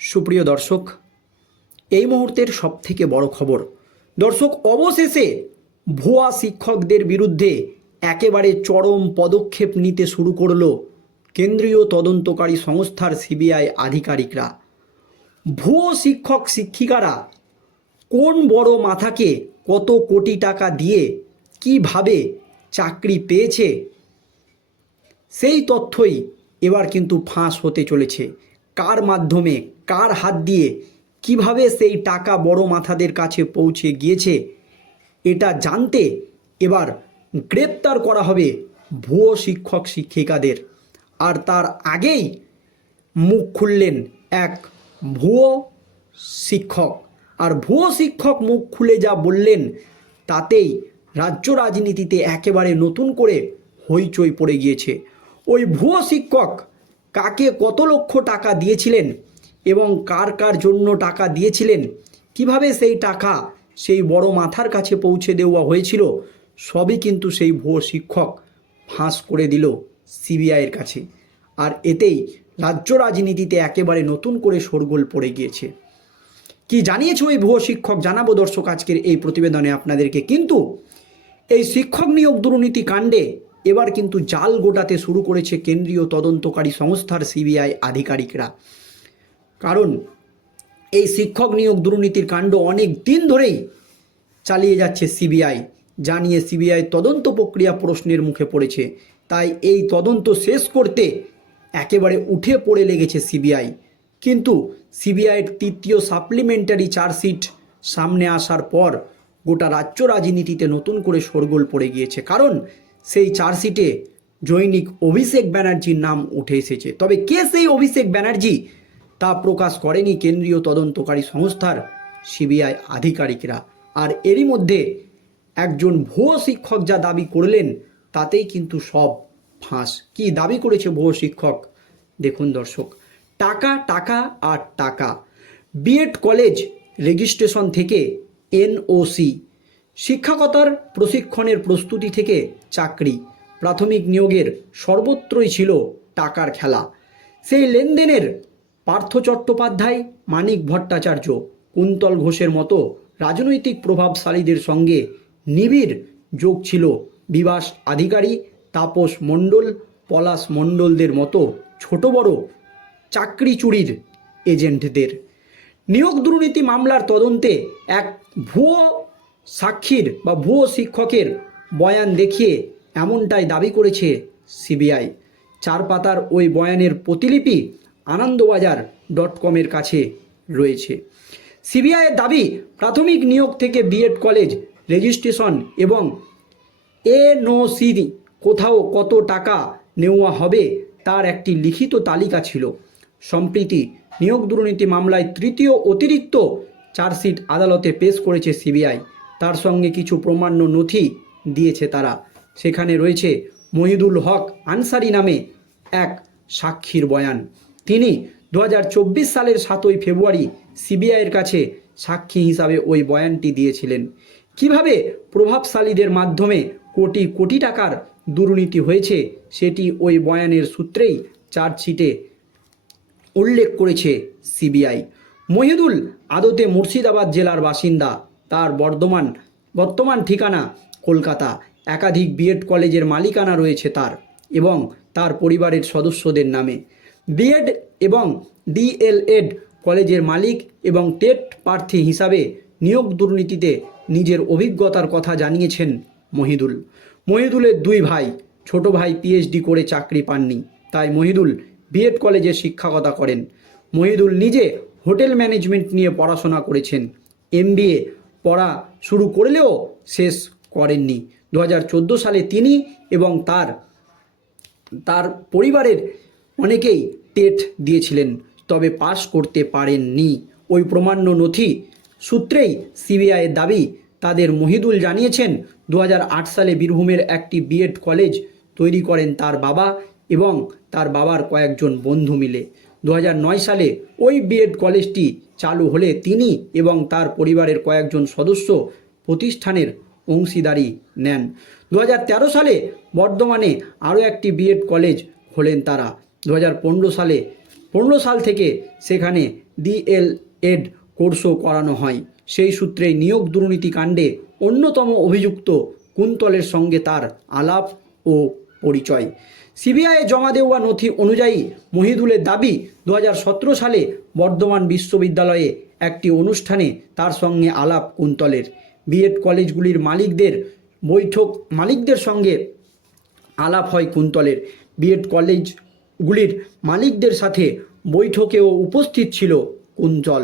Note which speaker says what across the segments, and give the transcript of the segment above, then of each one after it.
Speaker 1: সুপ্রিয় দর্শক, এই মুহূর্তের সবথেকে বড় খবর, দর্শক, অবশেষে ভুয়া শিক্ষকদের বিরুদ্ধে একেবারে চরম পদক্ষেপ নিতে শুরু করল কেন্দ্রীয় তদন্তকারী সংস্থার সিবিআই আধিকারিকরা। ভুয়ো শিক্ষক শিক্ষিকারা কোন বড় মাথাকে কত কোটি টাকা দিয়ে কীভাবে চাকরি পেয়েছে, সেই তথ্যই এবার কিন্তু ফাঁস হতে চলেছে। কার মাধ্যমে কার হাত দিয়ে কীভাবে সেই টাকা বড় মাথাদের কাছে পৌঁছে গিয়েছে, এটা জানতে এবার গ্রেপ্তার করা হবে ভুয়ো শিক্ষক শিক্ষিকাদের। আর তার আগেই মুখ খুললেন এক ভুয়ো শিক্ষক। আর ভুয়ো শিক্ষক মুখ খুলে যা বললেন, তাতেই রাজ্য রাজনীতিতে একেবারে নতুন করে হইচই পড়ে গিয়েছে। ওই ভুয়ো শিক্ষক কাকে কত লক্ষ টাকা দিয়েছিলেন এবং কার কার জন্য টাকা দিয়েছিলেন, কীভাবে সেই টাকা সেই বড় মাথার কাছে পৌঁছে দেওয়া হয়েছিল, সবই কিন্তু সেই ভুয়ো শিক্ষক ফাঁস করে দিল সিবিআইয়ের কাছে। আর এতেই রাজ্য রাজনীতিতে একেবারে নতুন করে শোরগোল পড়ে গিয়েছে। কি জানিয়েছে ওই ভুয়ো শিক্ষক? জানাব দর্শক আজকের এই প্রতিবেদনে আপনাদেরকে। কিন্তু এই শিক্ষক নিয়োগ দুর্নীতি কাণ্ডে এবার কিন্তু জাল গোটাতে শুরু করেছে কেন্দ্রীয় তদন্তকারী সংস্থার সিবিআই আধিকারিকরা। কারণ এই শিক্ষক নিয়োগ দুর্নীতির কাণ্ড অনেক দিন ধরেই চালিয়ে যাচ্ছে সিবিআই, জানিয়ে সিবিআই তদন্ত প্রক্রিয়া প্রশ্নের মুখে পড়েছে। তাই এই তদন্ত শেষ করতে একেবারে উঠে পড়ে লেগেছে সিবিআই। কিন্তু সিবিআইয়ের তৃতীয় সাপ্লিমেন্টারি চার্জশিট সামনে আসার পর গোটা রাজ্য রাজনীতিতে নতুন করে শোরগোল পড়ে গিয়েছে। কারণ সেই চার্জশিটে জৈনিক অভিষেক ব্যানার্জির নাম উঠে এসেছে। তবে কে সেই অভিষেক ব্যানার্জি? তা প্রকাশ করেনি কেন্দ্রীয় তদন্তকারী সংস্থার সিবিআই আধিকারিকরা। আর এরই মধ্যে একজন ভুয়ো শিক্ষক যা দাবি করলেন, তাতেই কিন্তু সব ফাঁস। কি দাবি করেছে ভুয়ো শিক্ষক? দেখুন দর্শক, টাকা টাকা আর টাকা। বিএড কলেজ রেজিস্ট্রেশন থেকে এনওসি। শিক্ষকতার প্রশিক্ষণের প্রস্তুতি থেকে চাকরি। প্রাথমিক নিয়োগের সর্বত্রই ছিল টাকার খেলা। সেই লেনদেনের পার্থ চট্টোপাধ্যায়, মানিক ভট্টাচার্য, কুন্তল ঘোষের মতো রাজনৈতিক প্রভাবশালীদের সঙ্গে নিবিড় যোগ ছিল বিবাস আধিকারী তাপস মণ্ডল, পলাশ মণ্ডলদের মতো ছোট বড় চাকরি চুরির এজেন্টদের। নিয়োগ দুর্নীতি মামলার তদন্তে এক ভুয়ো সাক্ষীর বা ভুয়ো শিক্ষকের বয়ান দেখিয়ে এমনটাই দাবি করেছে সিবিআই। চার পাতার ওই বয়ানের প্রতিলিপি আনন্দবাজার ডট কমের কাছে রয়েছে। সিবিআইয়ের দাবি, প্রাথমিক নিয়োগ থেকে বিএড কলেজ রেজিস্ট্রেশন এবং এনওসি কোথাও কত টাকা নেওয়া হবে তার একটি লিখিত তালিকা ছিল। সম্প্রীতি নিয়োগ দুর্নীতি মামলায় তৃতীয় অতিরিক্ত চার্জশিট আদালতে পেশ করেছে সিবিআই। তার সঙ্গে কিছু প্রমাণ্য নথি দিয়েছে তারা। সেখানে রয়েছে মহিদুল হক আনসারি নামে এক সাক্ষীর বয়ান। তিনি দু হাজার চব্বিশ সালের সাতই ফেব্রুয়ারি সিবিআইয়ের কাছে সাক্ষী হিসাবে ওই বয়ানটি দিয়েছিলেন। কীভাবে প্রভাবশালীদের মাধ্যমে কোটি কোটি টাকার দুর্নীতি হয়েছে সেটি ওই বয়ানের সূত্রেই চার্জশিটে উল্লেখ করেছে সিবিআই। মহিদুল আদতে মুর্শিদাবাদ জেলার বাসিন্দা, তার বর্ধমান, বর্তমান ঠিকানা কলকাতা। একাধিক বিএড কলেজের মালিকানা রয়েছে তার এবং তার পরিবারের সদস্যদের নামে। বিএড এবং ডিএলএড কলেজের মালিক এবং টেট প্রার্থী হিসাবে নিয়োগ দুর্নীতিতে নিজের অভিজ্ঞতার কথা জানিয়েছেন মহিদুল। মহিদুলের দুই ভাই, ছোট ভাই পিএইচডি করে চাকরি পাননি, তাই মহিদুল বিএড কলেজে শিক্ষকতা করেন। মহিদুল নিজে হোটেল ম্যানেজমেন্ট নিয়ে পড়াশোনা করেছেন। এমবিএ পড়া শুরু করলেও শেষ করেননি। দু হাজার চোদ্দ সালে তিনি এবং তার তার পরিবারের অনেকেই টেট দিয়েছিলেন, তবে পাশ করতে পারেননি। ওই প্রমাণ্য নথি সূত্রেই সিবিআইয়ের দাবি, তাদের মহিদুল জানিয়েছেন দু হাজার আট সালে বীরভূমের একটি বিএড কলেজ তৈরি করেন তার বাবা এবং তার বাবার কয়েকজন বন্ধু মিলে। দু হাজার নয় সালে ওই বিএড কলেজটি চালু হলে তিনি এবং তার পরিবারের কয়েকজন সদস্য প্রতিষ্ঠানের অংশীদারি নেন। দু হাজার তেরো সালে বর্ধমানে আরও একটি বিএড কলেজ হলেন তারা। দু হাজার পনেরো সালে, পনেরো সাল থেকে সেখানে ডিএল এড কোর্সও করানো হয়। সেই সূত্রে নিয়োগ দুর্নীতি কাণ্ডে অন্যতম অভিযুক্ত কুন্তলের সঙ্গে তার আলাপ ও পরিচয়। সিবিআই জমা দেওয়া নথি অনুযায়ী মহিদুলের দাবি, দু হাজার সতেরো সালে বর্ধমান বিশ্ববিদ্যালয়ে একটি অনুষ্ঠানে তার সঙ্গে আলাপ কুন্তলের। বিএড কলেজগুলির মালিকদের বৈঠক, মালিকদের সঙ্গে আলাপ হয় কুন্তলের। বিএড কলেজগুলির মালিকদের সাথে বৈঠকেও উপস্থিত ছিল কুন্তল।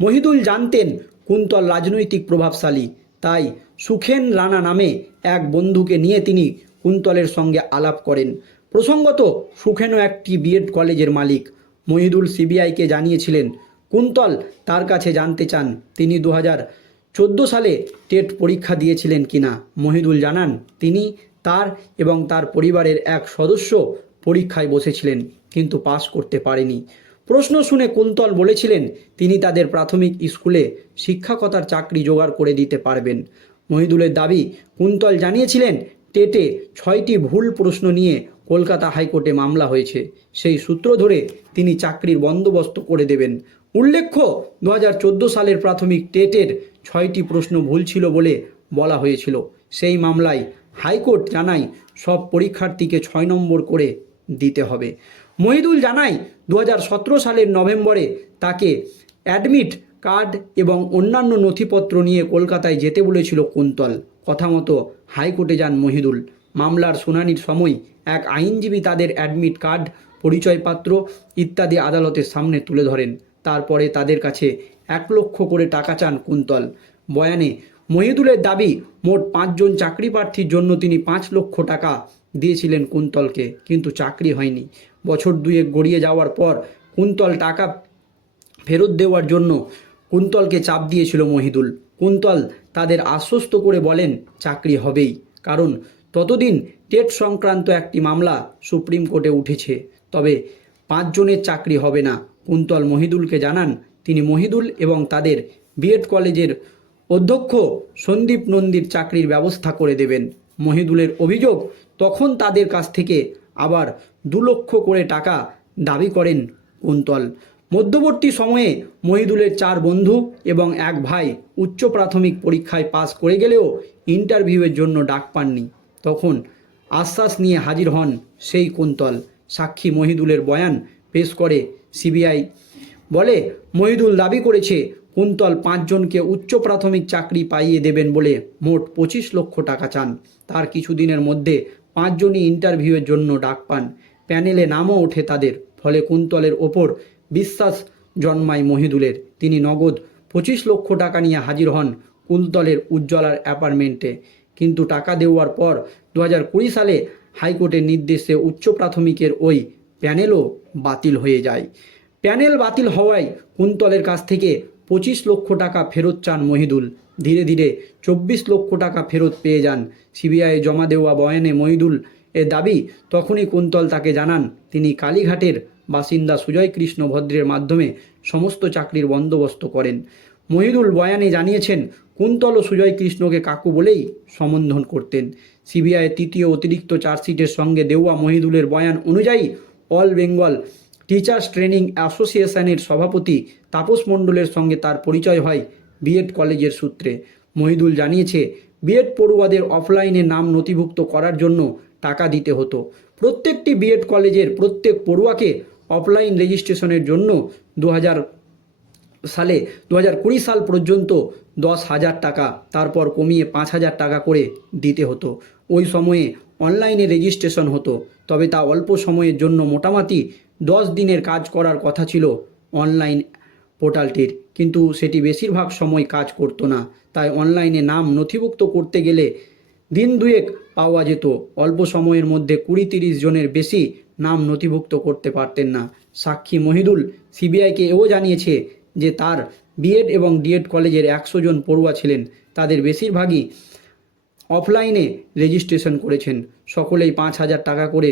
Speaker 1: মহিদুল জানতেন কুন্তল রাজনৈতিক প্রভাবশালী। তাই সুখেন রানা নামে এক বন্ধুকে নিয়ে তিনি কুন্তলের সঙ্গে আলাপ করেন। প্রসঙ্গত, সুখেনও একটি বিএড কলেজের মালিক। মহিদুল সিবিআইকে জানিয়েছিলেন, কুন্তল তার কাছে জানতে চান, তিনি দু চোদ্দ সালে টেট পরীক্ষা দিয়েছিলেন কিনা? মহিদুল জানান, তিনি তার এবং তার পরিবারের এক সদস্য পরীক্ষায় বসেছিলেন, কিন্তু পাশ করতে পারেনি। প্রশ্ন শুনে কুন্তল বলেছিলেন, তিনি তাদের প্রাথমিক স্কুলে শিক্ষকতার চাকরি জোগাড় করে দিতে পারবেন। মহিদুলের দাবি, কুন্তল জানিয়েছিলেন, টেটে ছয়টি ভুল প্রশ্ন নিয়ে কলকাতা হাইকোর্টে মামলা হয়েছে। সেই সূত্র ধরে তিনি চাকরির বন্দোবস্ত করে দেবেন। উল্লেখ্য দু হাজার চোদ্দ সালের প্রাথমিক টেটের ছয়টি প্রশ্ন ভুল ছিল বলে বলা হয়েছিল। সেই মামলায় হাইকোর্ট জানায়, সব পরীক্ষার্থীকে ছয় নম্বর করে দিতে হবে। মহিদুল জানায় দু সালের নভেম্বরে তাকে অ্যাডমিট কার্ড এবং অন্যান্য নথিপত্র নিয়ে কলকাতায় যেতে বলেছিল কুন্তল। কথা মতো হাইকোর্টে যান মহিদুল। মামলার শুনানির সময় এক আইনজীবী তাদের অ্যাডমিট কার্ড, পরিচয়পত্র ইত্যাদি আদালতের সামনে তুলে ধরেন। তারপরে তাদের কাছে এক লক্ষ করে টাকা চান কুন্তল। বয়ানে, মহিদুলের দাবি, মোট পাঁচজন চাকরি প্রার্থীর জন্য তিনি পাঁচ লক্ষ টাকা দিয়েছিলেন কুন্তলকে, কিন্তু চাকরি হয়নি। বছর দুয়েক গড়িয়ে যাওয়ার পর কুন্তল টাকা ফেরত দেওয়ার জন্য কুন্তলকে চাপ দিয়েছিল মহিদুল। কুন্তল তাদের আশ্বস্ত করে বলেন, চাকরি হবেই। কারণ ততদিন টেট সংক্রান্ত একটি মামলা সুপ্রিম কোর্টে উঠেছে। তবে পাঁচজনের চাকরি হবে না। কুন্তল মহিদুলকে জানান, তিনি মহিদুল এবং তাদের বিএড কলেজের অধ্যক্ষ সন্দীপ নন্দীর চাকরির ব্যবস্থা করে দেবেন। মহিদুলের অভিযোগ তখন তাদের কাছ থেকে আবার দু লক্ষ করে টাকা দাবি করেন কুন্তল। মধ্যবর্তী সময়ে মহিদুলের চার বন্ধু এবং এক ভাই উচ্চ প্রাথমিক পরীক্ষায় পাশ করে গেলেও ইন্টারভিউয়ের জন্য ডাক পাননি। তখন আশ্বাস নিয়ে হাজির হন সেই কুন্তল। সাক্ষী মহিদুলের বয়ান পেশ করে সিবিআই। বলে, মহিদুল দাবি করেছে কুন্তল পাঁচজনকে উচ্চ প্রাথমিক চাকরি পাইয়ে দেবেন বলে মোট পঁচিশ লক্ষ টাকা চান। তার কিছুদিনের মধ্যে পাঁচজনই ইন্টারভিউয়ের জন্য ডাক পান। প্যানেলে নামও ওঠে তাদের, ফলে কুন্তলের ওপর বিশ্বাস জন্মায় মহিদুলের। তিনি নগদ পঁচিশ লক্ষ টাকা নিয়ে হাজির হন কুন্তলের উজ্জ্বলার অ্যাপার্টমেন্টে। কিন্তু টাকা দেওয়ার পর দু সালে হাইকোর্টের নির্দেশে উচ্চ প্রাথমিকের ওই প্যানেলও বাতিল হয়ে যায়। প্যানেল বাতিল হওয়ায় কুন্তলের কাছ থেকে পঁচিশ লক্ষ টাকা ফেরত চান মহিদুল। ধীরে ধীরে চব্বিশ লক্ষ টাকা ফেরত পেয়ে যান। সিবিআই জমা দেওয়া বয়ানে মহিদুল এর দাবি, তখনই কুন্তল তাকে জানান, তিনি কালীঘাটের বাসিন্দা সুজয় কৃষ্ণ ভদ্রের মাধ্যমে সমস্ত চাকরির বন্দোবস্ত করেন। মহিদুল বয়ানে জানিয়েছেন, কুন্তল ও সুজয় কৃষ্ণকে কাকু বলেই সম্বোধন করতেন। সিবিআই তৃতীয় অতিরিক্ত চার্জশিটের সঙ্গে দেওয়া মহিদুলের বয়ান অনুযায়ী, অল বেঙ্গল টিচার্স ট্রেনিং অ্যাসোসিয়েশনের সভাপতি তাপস মণ্ডলের সঙ্গে তার পরিচয় হয় বিএড কলেজের সূত্রে। মহিদুল জানিয়েছে, বিএড পড়ুয়াদের অফলাইনে নাম নথিভুক্ত করার জন্য টাকা দিতে হতো। প্রত্যেকটি বিএড কলেজের প্রত্যেক পড়ুয়াকে অফলাইন রেজিস্ট্রেশনের জন্য দু হাজার সালে দু কুড়ি সাল পর্যন্ত দশ হাজার টাকা, তারপর কমিয়ে পাঁচ হাজার টাকা করে দিতে হতো। ওই সময়ে অনলাইনে রেজিস্ট্রেশন হতো, তবে তা অল্প সময়ের জন্য মোটামুটি দশ দিনের কাজ করার কথা ছিল অনলাইন পোর্টালটির। কিন্তু সেটি বেশিরভাগ সময় কাজ করতো না, তাই অনলাইনে নাম নথিভুক্ত করতে গেলে দিন দুয়েক পাওয়া যেত। অল্প সময়ের মধ্যে কুড়ি তিরিশ জনের বেশি নাম নথিভুক্ত করতে পারতেন না। সাক্ষী মহিদুল সিবিআইকে এও জানিয়েছে যে তার বিএড এবং ডিএড কলেজের একশো জন পড়ুয়া ছিলেন। তাদের বেশিরভাগই অফলাইনে রেজিস্ট্রেশন করেছেন। সকলেই পাঁচ হাজার টাকা করে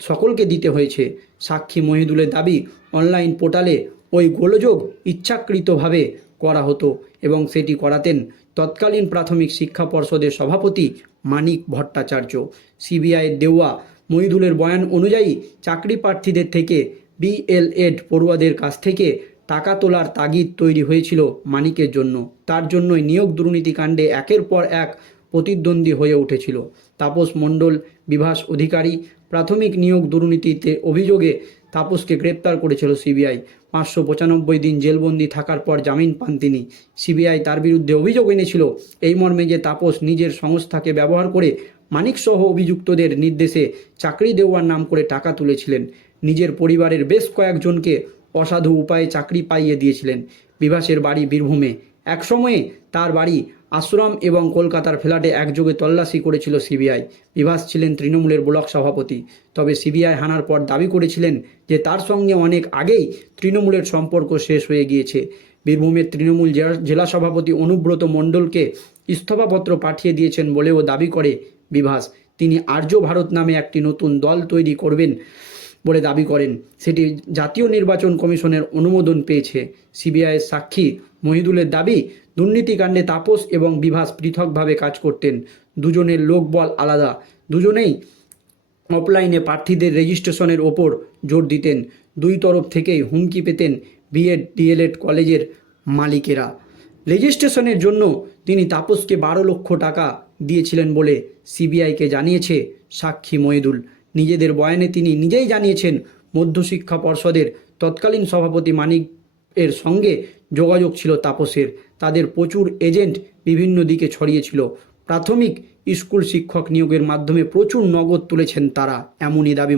Speaker 1: সকলকে দিতে হয়েছে। সাক্ষী মহিদুলের দাবি, অনলাইন পোর্টালে ওই গোলযোগ ইচ্ছাকৃতভাবে করা হতো এবং সেটি করাতেন তৎকালীন প্রাথমিক শিক্ষা পর্ষদের সভাপতি মানিক ভট্টাচার্য। সিবিআইয়ের দেওয়া মহিদুলের বয়ান অনুযায়ী চাকরি প্রার্থীদের থেকে বিএলএড পড়ুয়াদের কাছ থেকে টাকা তোলার তাগিদ তৈরি হয়েছিল মানিকের জন্য। তার জন্যই নিয়োগ দুর্নীতিকাণ্ডে একের পর এক প্রতিদ্বন্দ্বী হয়ে উঠেছিল। তাপস মণ্ডল, বিভাস অধিকারী, প্রাথমিক নিয়োগ দুর্নীতিতে অভিযোগে তাপসকে গ্রেপ্তার করেছিল সিবিআই। পাঁচশো পঁচানব্বই দিন জেলবন্দি থাকার পর জামিন পান তিনি। সিবিআই তার বিরুদ্ধে অভিযোগ এনেছিল, এই মর্মে যে তাপস নিজের সংস্থাকে ব্যবহার করে মানিকসহ অভিযুক্তদের নির্দেশে চাকরি দেওয়ার নাম করে টাকা তুলেছিলেন। নিজের পরিবারের বেশ কয়েকজনকে অসাধু উপায়ে চাকরি পাইয়ে দিয়েছিলেন। বিভাসের বাড়ি বীরভূমে। একসময়ে তার বাড়ি আশ্রম এবং কলকাতার ফ্ল্যাটে একযোগে তল্লাশি করেছিল সিবিআই। বিভাস ছিলেন তৃণমূলের ব্লক সভাপতি। তবে সিবিআই হানার পর দাবি করেছিলেন যে তার সঙ্গে অনেক আগেই তৃণমূলের সম্পর্ক শেষ হয়ে গিয়েছে। বীরভূমের তৃণমূল জেলা- সভাপতি অনুব্রত মণ্ডলকে ইস্তফাপত্র পাঠিয়ে দিয়েছেন বলেও দাবি করে বিভাস। তিনি আর্য ভারত নামে একটি নতুন দল তৈরি করবেন। বলে দাবি করেন। সেটি জাতীয় নির্বাচন কমিশনের অনুমোদন পেয়েছে। সিবিআইয়ের সাক্ষী মহিদুলের দাবি, দুর্নীতিকাণ্ডে তাপস এবং বিভাস পৃথকভাবে কাজ করতেন। দুজনের লোকবল আলাদা। দুজনেই অফলাইনে প্রার্থীদের রেজিস্ট্রেশনের ওপর জোর দিতেন। দুই তরফ থেকেই হুমকি পেতেন বিএড, ডিএলএড কলেজের মালিকেরা। রেজিস্ট্রেশনের জন্য তিনি তাপসকে বারো লক্ষ টাকা দিয়েছিলেন বলে সিবিআইকে জানিয়েছে সাক্ষী মহিদুল। নিজেদের বয়ানে তিনি নিজেই জানিয়েছেন, মধ্যশিক্ষা পর্ষদের তৎকালীন সভাপতি মানিক এর সঙ্গে যোগাযোগ ছিল তাপসের। তাদের প্রচুর এজেন্ট বিভিন্ন দিকে ছড়িয়েছিল প্রাথমিক স্কুল শিক্ষক নিয়োগের মাধ্যমে প্রচুর নগদ তুলেছেন তারা, এমনই দাবি